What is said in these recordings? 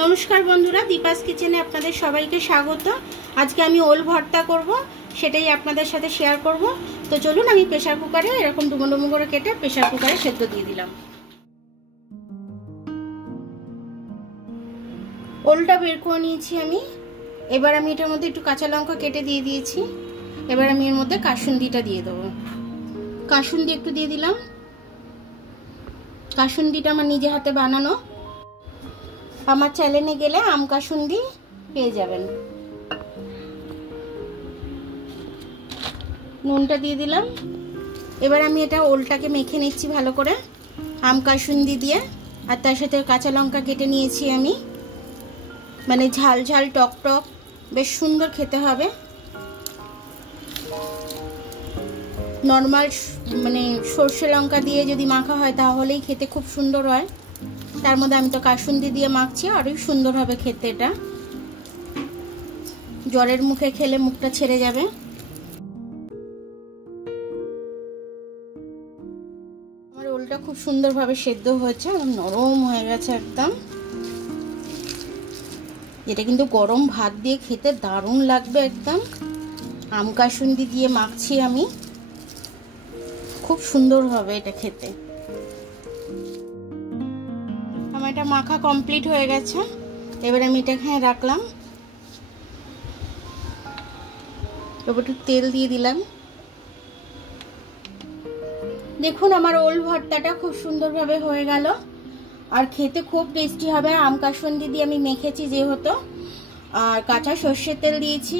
নমস্কার বন্ধুরা, দীপাস কিচেনে আপনাদের সবাইকে স্বাগত। আজকে আমি ওল ভর্তা করব, সেটাই আপনাদের সাথে শেয়ার করব। তো চলুন, আমি প্রেসার কুকারে এরকম ডুমো ডুমো করে কেটে প্রেসার কুকারে সেদ্ধ দিয়ে দিলাম। ওলটা বের করে নিয়েছি আমি। এবার আমি এটার মধ্যে একটু কাঁচা লঙ্কা কেটে দিয়ে দিয়েছি। এবার আমি এর মধ্যে কাসুন্দিটা দিয়ে দেবো। কাসুন্দি একটু দিয়ে দিলাম। কাসুন্দিটা আমার নিজে হাতে বানানো। আমার চ্যানেলে গেলে আম কাসুন্দি পেয়ে যাবেন। নুনটা দিয়ে দিলাম। এবার আমি এটা ওলটাকে মেখে নিচ্ছি ভালো করে আম কাসুন্দি দিয়ে। আর তার সাথে কাঁচা লঙ্কা কেটে নিয়েছি আমি, মানে ঝাল ঝাল টক টক, বেশ সুন্দর খেতে হবে। নর্মাল মানে সর্ষে লঙ্কা দিয়ে যদি মাখা হয় তাহলেই খেতে খুব সুন্দর হয়। তার মধ্যে আমি তো কাসুন্দি দিয়ে মাখছি, আরই সুন্দর হবে খেতে। এটা জ্বরের মুখে খেলে মুখটা ছেড়ে যাবে। আমার ওলটা খুব সুন্দরভাবে সেদ্ধ হয়েছে, নরম হয়ে গেছে একদম। এটা কিন্তু গরম ভাত দিয়ে খেতে দারুণ লাগবে একদম। আম কাসুন্দি দিয়ে মাখছি আমি, খুব সুন্দর হবে এটা খেতে। আমার এটা মাখা কমপ্লিট হয়ে গেছে। এবার আমি এটা এখানে রাখলাম। এবার একটু তেল দিয়ে দিলাম। দেখুন, আমার ওল ভর্তাটা খুব সুন্দরভাবে হয়ে গেল, আর খেতে খুব টেস্টি হবে। আম কাসুন্দি দিয়ে আমি মেখেছি যেহেতু, আর কাঁচা সর্ষের তেল দিয়েছি,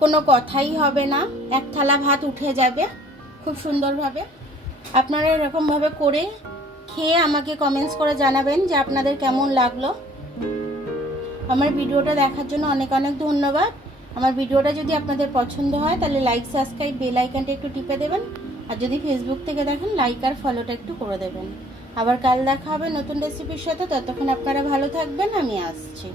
কোনো কথাই হবে না, এক থালা ভাত উঠে যাবে খুব সুন্দরভাবে। আপনারা এরকমভাবে করে খেয়ে আমাকে কমেন্টস করে জানাবেন যে আপনাদের কেমন লাগলো। আমার ভিডিওটা দেখার জন্য অনেক অনেক ধন্যবাদ। আমার ভিডিওটা যদি আপনাদের পছন্দ হয় তাহলে লাইক, সাবস্ক্রাইব, বেল আইকনটা একটু টিপে দেবেন। আর যদি ফেসবুক থেকে দেখেন, লাইক আর ফলোটা একটু করে দেবেন। আবার কাল দেখা হবে নতুন রেসিপির সাথে। ততক্ষণ আপনারা ভালো থাকবেন, আমি আসছি।